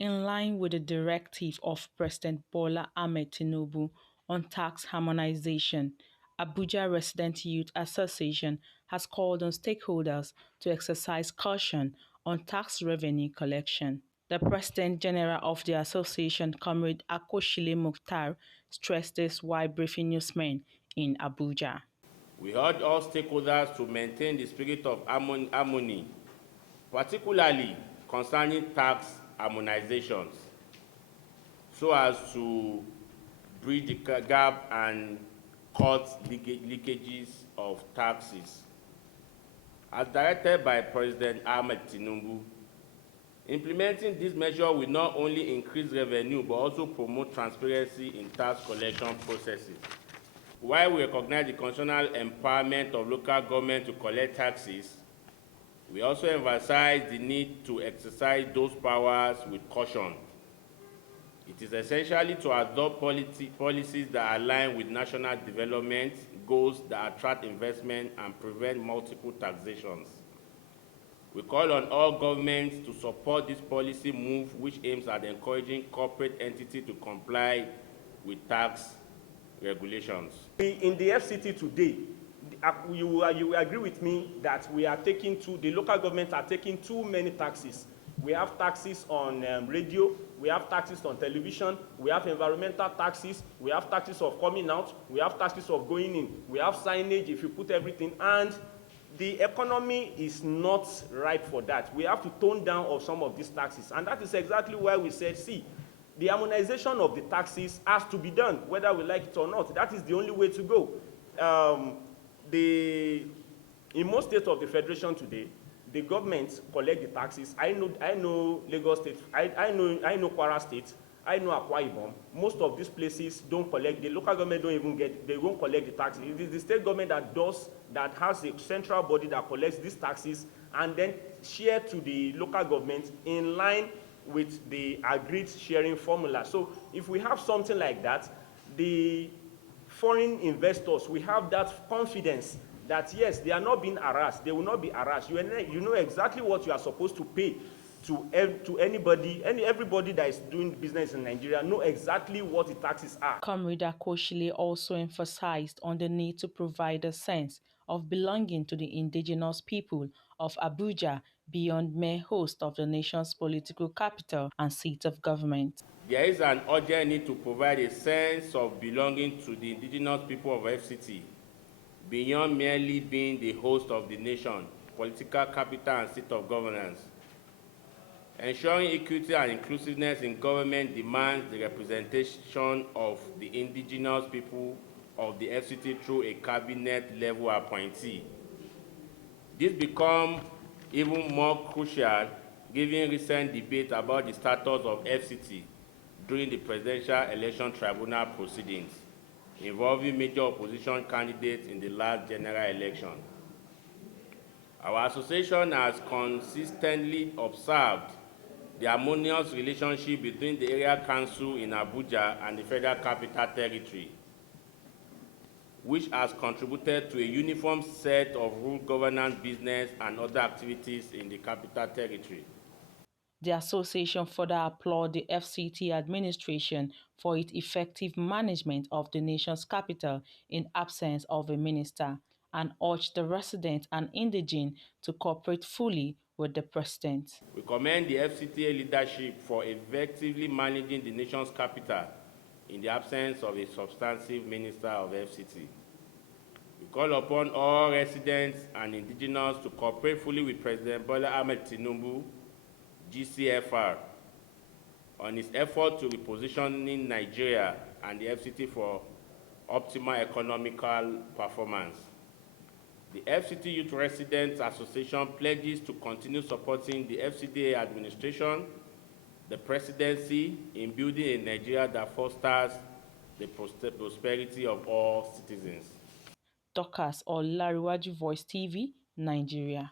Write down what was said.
In line with the directive of President Bola Ahmed Tinubu on tax harmonization, Abuja Resident Youth Association has called on stakeholders to exercise caution on tax revenue collection. The President General of the association, Comrade Akoshile Mukhtar, stressed this while briefing newsmen in Abuja. We urge all stakeholders to maintain the spirit of harmony, particularly concerning tax harmonizations, so as to bridge the gap and cut leakages of taxes. As directed by President Ahmed Tinubu, implementing this measure will not only increase revenue but also promote transparency in tax collection processes. While we recognize the constitutional empowerment of local government to collect taxes, we also emphasize the need to exercise those powers with caution. It is essentially to adopt policies that align with national development goals that attract investment and prevent multiple taxations. We call on all governments to support this policy move, which aims at encouraging corporate entities to comply with tax regulations. In the FCT today, you will agree with me that the local governments are taking too many taxes. We have taxes on radio, we have taxes on television, we have environmental taxes, we have taxes of coming out, we have taxes of going in, we have signage if you put everything, and the economy is not ripe for that. We have to tone down of some of these taxes, and that is exactly why we said, see, the harmonization of the taxes has to be done, whether we like it or not. That is the only way to go. In most states of the Federation today, the governments collect the taxes. I know Lagos State, I know Kwara State, I know Akwa Ibom. Most of these places don't collect, the local government they won't collect the taxes. It is the state government that has a central body that collects these taxes and then share to the local government in line with the agreed sharing formula. So if we have something like that, the foreign investors, we have that confidence that yes, they are not being harassed, they will not be harassed. You know exactly what you are supposed to pay to everybody that is doing business in Nigeria know exactly what the taxes are. Comrade Akoshile also emphasized on the need to provide a sense of belonging to the indigenous people of Abuja beyond mere host of the nation's political capital and seat of government. There is an urgent need to provide a sense of belonging to the indigenous people of FCT, beyond merely being the host of the nation, political capital and seat of governance. Ensuring equity and inclusiveness in government demands the representation of the indigenous people of the FCT through a cabinet-level appointee. This becomes even more crucial given recent debate about the status of FCT during the Presidential Election Tribunal proceedings involving major opposition candidates in the last general election. Our association has consistently observed the harmonious relationship between the area council in Abuja and the Federal Capital Territory, which has contributed to a uniform set of rule governance, business, and other activities in the Capital Territory. The association further applauded the FCT administration for its effective management of the nation's capital in absence of a minister and urged the residents and indigene to cooperate fully with the president. We commend the FCTA leadership for effectively managing the nation's capital in the absence of a substantive minister of FCT. We call upon all residents and indigenous to cooperate fully with President Bola Ahmed Tinubu, GCFR, on his effort to repositioning Nigeria and the FCT for optimal economical performance. The FCT Youth Residents Association pledges to continue supporting the FCTA administration, the presidency, in building a Nigeria that fosters the prosperity of all citizens. Dorcas Olariwaju, Voice TV, Nigeria.